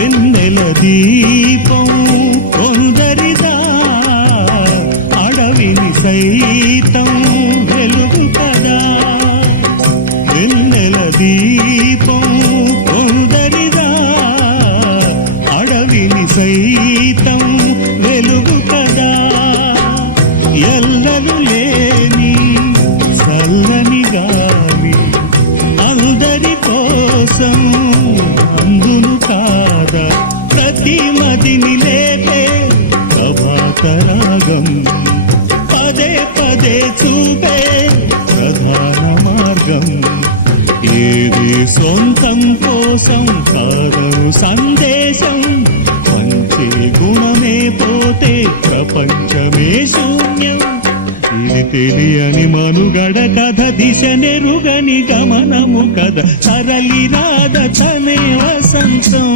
వెన్నెల దీపం కొందరిదా, అడవిని సైతం వెలుగు కదా. వెన్నెల దీపం కొందరిదా, అడవిని సైతం వెలుగు కదా. ఎల్లలు లేని చల్లని గాలి అందరి కోసం అందును కాదా. ప్రతి మదిని లేపే ప్రభాతరాగం పదే పదే చూపే ప్రధాన మార్గం. ఏది సొంతం కోసం కాదను సందేశం, మంచి గుణమే పోతే ప్రపంచమే శూన్యం. ఇది తెలియని మనుగడ కథ, దిశ నెరుగని గమనము కథ, సరళి రాధ తనే వసంతం.